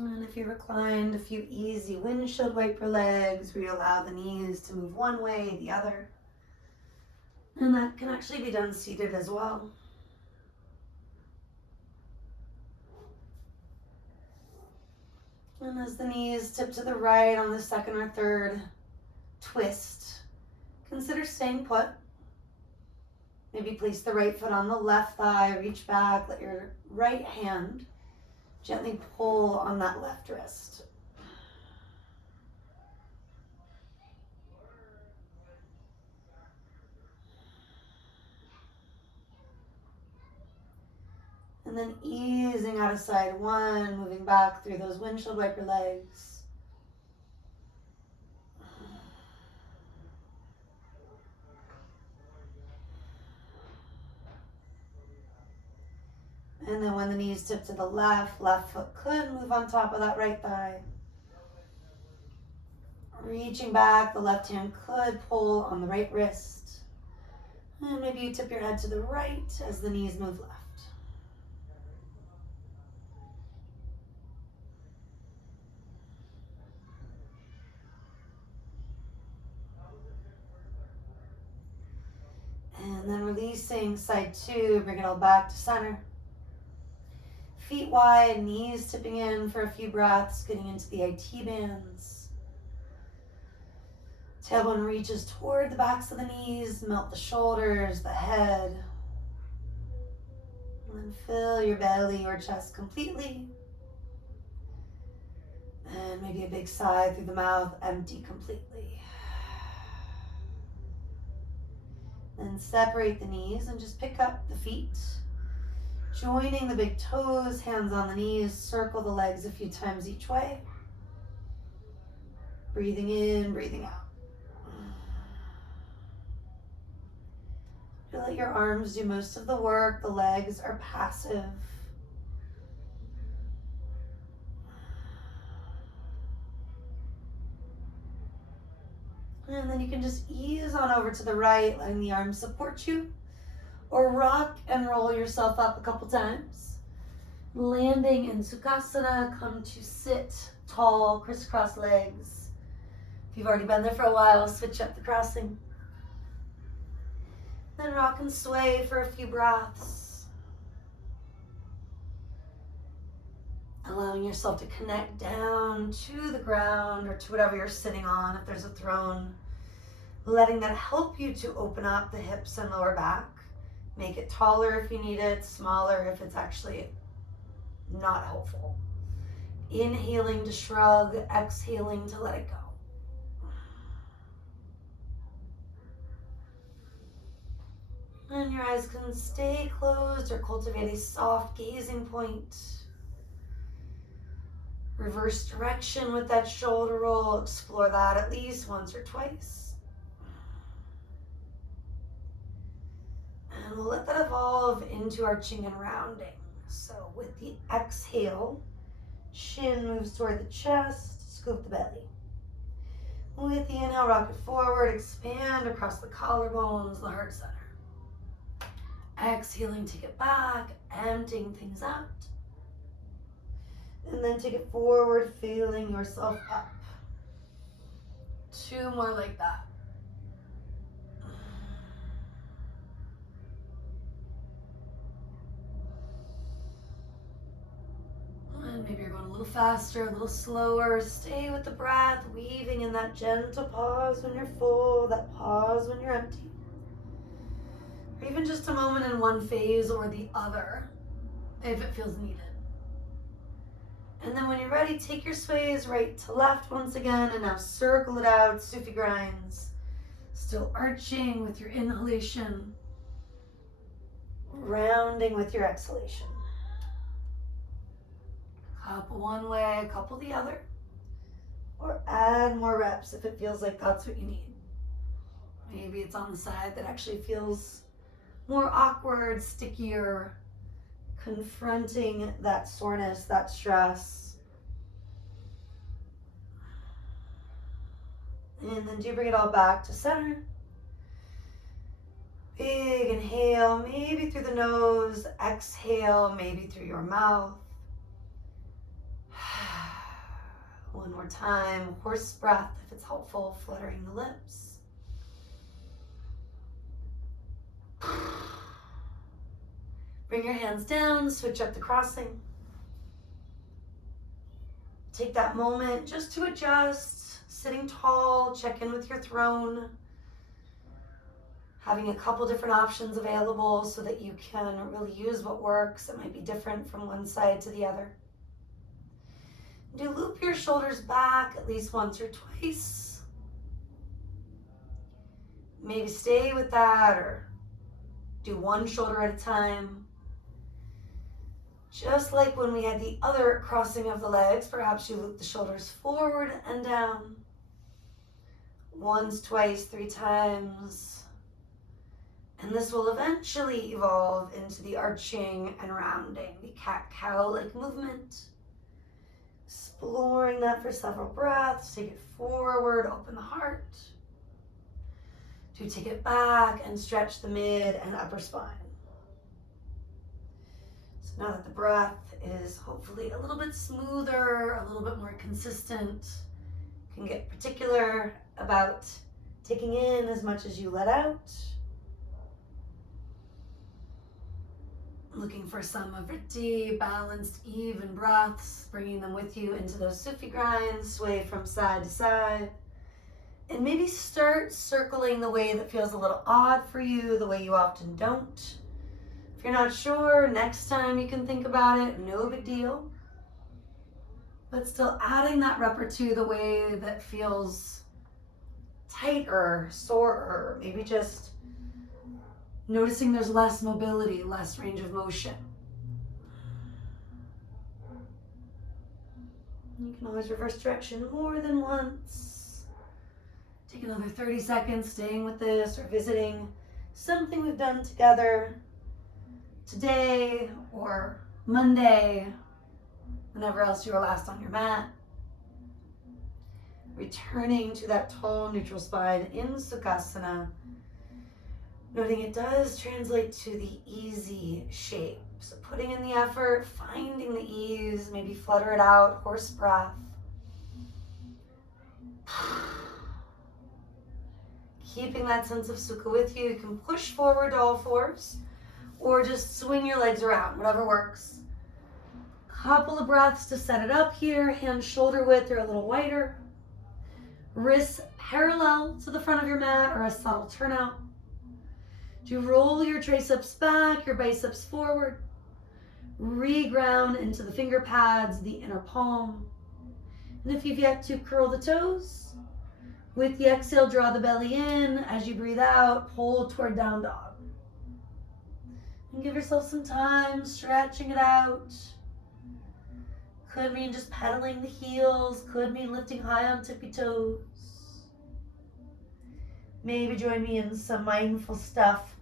And if you're reclined, a few easy windshield wiper legs where you allow the knees to move one way, the other. And that can actually be done seated as well. And as the knees tip to the right on the second or third twist, consider staying put. Maybe place the right foot on the left thigh, reach back, let your right hand gently pull on that left wrist. And then easing out of side one, moving back through those windshield wiper legs. And then when the knees tip to the left, left foot could move on top of that right thigh. Reaching back, the left hand could pull on the right wrist. And maybe you tip your head to the right as the knees move left. And then releasing side two, bring it all back to center. Feet wide, knees tipping in for a few breaths, getting into the IT bands. Tailbone reaches toward the backs of the knees, melt the shoulders, the head. And then fill your belly or chest completely. And maybe a big sigh through the mouth, empty completely. Then separate the knees and just pick up the feet. Joining the big toes, hands on the knees, circle the legs a few times each way. Breathing in, breathing out. Let your arms do most of the work. The legs are passive. And then you can just ease on over to the right, letting the arms support you. Or rock and roll yourself up a couple times. Landing in Sukhasana, come to sit tall, crisscross legs. If you've already been there for a while, switch up the crossing. Then rock and sway for a few breaths. Allowing yourself to connect down to the ground or to whatever you're sitting on, if there's a throne. Letting that help you to open up the hips and lower back. Make it taller if you need it, smaller if it's actually not helpful. Inhaling to shrug, exhaling to let it go. And your eyes can stay closed or cultivate a soft gazing point. Reverse direction with that shoulder roll. Explore that at least once or twice. And we'll let that evolve into arching and rounding. So with the exhale, chin moves toward the chest, scoop the belly. With the inhale, rock it forward, expand across the collarbones, the heart center. Exhaling, take it back, emptying things out. And then take it forward, feeling yourself up. 2 more like that. And maybe you're going a little faster, a little slower. Stay with the breath, weaving in that gentle pause when you're full, that pause when you're empty. Or even just a moment in one phase or the other, if it feels needed. And then when you're ready, take your sways right to left once again, and now circle it out, Sufi grinds. Still arching with your inhalation, rounding with your exhalation. Couple one way, couple the other. Or add more reps if it feels like that's what you need. Maybe it's on the side that actually feels more awkward, stickier, confronting that soreness, that stress. And then do bring it all back to center. Big inhale, maybe through the nose. Exhale, maybe through your mouth. One more time, horse breath if it's helpful, fluttering the lips. Bring your hands down, switch up the crossing. Take that moment just to adjust, sitting tall, check in with your throne. Having a couple different options available so that you can really use what works. It might be different from one side to the other. Do loop your shoulders back at least once or twice. Maybe stay with that or do one shoulder at a time. Just like when we had the other crossing of the legs, perhaps you loop the shoulders forward and down. Once, twice, 3 times. And this will eventually evolve into the arching and rounding, the cat-cow-like movement. Exploring that for several breaths. Take it forward, open the heart. Do take it back and stretch the mid and upper spine. So now that the breath is hopefully a little bit smoother, a little bit more consistent, you can get particular about taking in as much as you let out. Looking for some vritti, balanced, even breaths, bringing them with you into those sufi grinds, sway from side to side. And maybe start circling the way that feels a little odd for you, the way you often don't. If you're not sure, next time you can think about it, no big deal. But still adding that rep or two the way that feels tighter, sorer, maybe just noticing there's less mobility, less range of motion. You can always reverse direction more than once. Take another 30 seconds staying with this or visiting something we've done together today or Monday, whenever else you were last on your mat. Returning to that tall neutral spine in Sukhasana. Noting it does translate to the easy shape. So putting in the effort, finding the ease, maybe flutter it out, horse breath. Keeping that sense of sukha with you. You can push forward to all fours or just swing your legs around, whatever works. Couple of breaths to set it up here. Hands shoulder width or a little wider. Wrists parallel to the front of your mat or a subtle turnout. Do roll your triceps back, your biceps forward. Reground into the finger pads, the inner palm. And if you've yet to curl the toes, with the exhale, draw the belly in. As you breathe out, pull toward down dog. And give yourself some time, stretching it out. Could mean just pedaling the heels, could mean lifting high on tippy toes. Maybe join me in some mindful stuff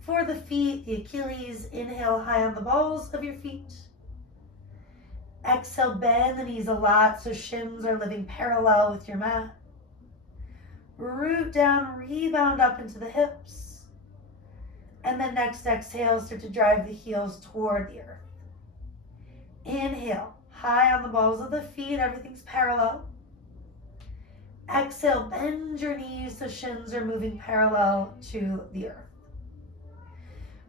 for the feet, the Achilles. Inhale high on the balls of your feet. Exhale, bend the knees a lot so shins are living parallel with your mat. Root down, rebound up into the hips. And then next exhale, start to drive the heels toward the earth. Inhale, high on the balls of the feet, everything's parallel. Exhale, bend your knees so shins are moving parallel to the earth.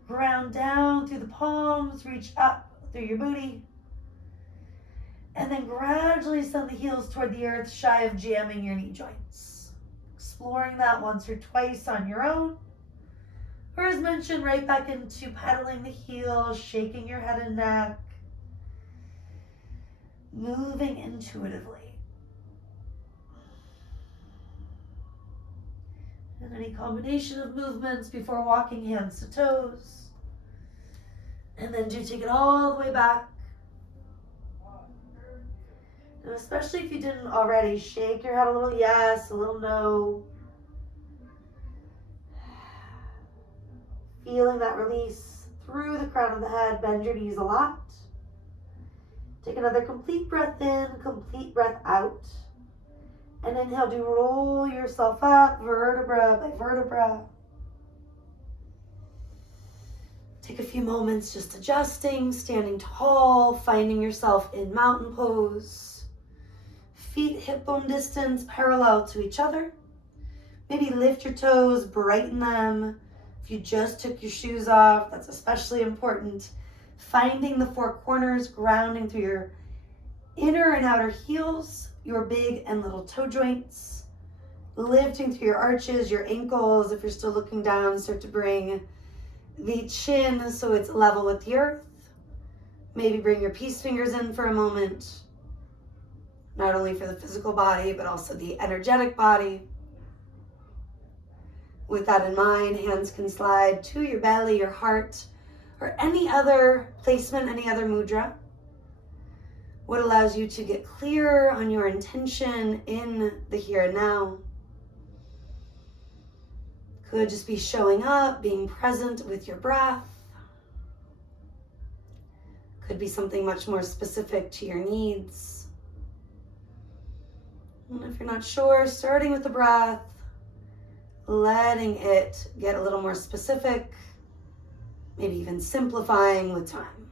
Ground down through the palms, reach up through your booty. And then gradually send the heels toward the earth, shy of jamming your knee joints. Exploring that once or twice on your own. Or as mentioned, right back into pedaling the heels, shaking your head and neck. Moving intuitively. And any combination of movements before walking hands to toes. And then do take it all the way back. And especially if you didn't already, shake your head a little yes, a little no. Feeling that release through the crown of the head, bend your knees a lot. Take another complete breath in, complete breath out. And inhale, do roll yourself up, vertebra by vertebra. Take a few moments just adjusting, standing tall, finding yourself in mountain pose. feet hip bone distance parallel to each other. Maybe lift your toes, brighten them. If you just took your shoes off, that's especially important. Finding the four corners, grounding through your inner and outer heels, your big and little toe joints. Lifting through your arches, your ankles. If you're still looking down, start to bring the chin so it's level with the earth. Maybe bring your peace fingers in for a moment. Not only for the physical body, but also the energetic body. With that in mind, hands can slide to your belly, your heart, or any other placement, any other mudra. What allows you to get clear on your intention in the here and now. Could just be showing up, being present with your breath. Could be something much more specific to your needs. And if you're not sure, starting with the breath, letting it get a little more specific, maybe even simplifying with time.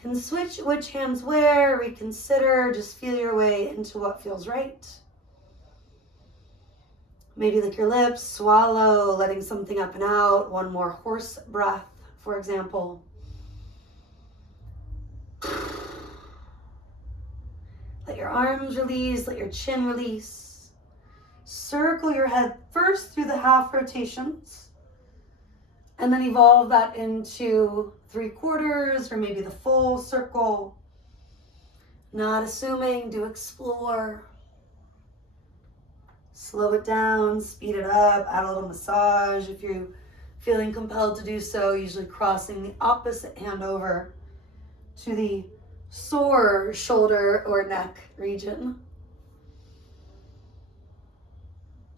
Can switch which hands where, reconsider, just feel your way into what feels right. Maybe lick your lips, swallow, letting something up and out. One more horse breath, for example. Let your arms release, let your chin release. Circle your head first through the half rotations, and then evolve that into 3/4 or maybe the full circle. Not assuming, do explore. Slow it down, speed it up, add a little massage if you're feeling compelled to do so, usually crossing the opposite hand over to the sore shoulder or neck region.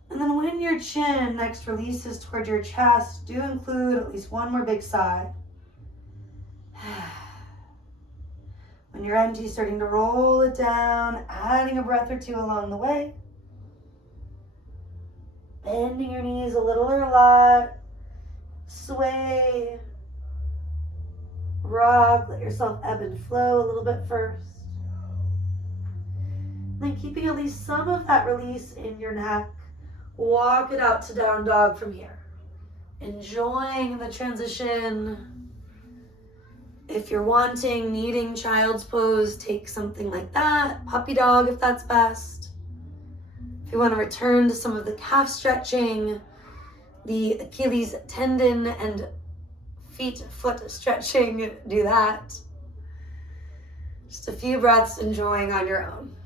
And then when your chin next releases toward your chest, do include at least one more big sigh. When you're empty, starting to roll it down, adding a breath or two along the way. Bending your knees a little or a lot. Sway. Rock. Let yourself ebb and flow a little bit first. Then keeping at least some of that release in your neck. Walk it out to down dog from here. Enjoying the transition. If you're wanting, needing child's pose, take something like that. Puppy dog if that's best. If you want to return to some of the calf stretching, the Achilles tendon and foot stretching, do that. Just a few breaths enjoying on your own.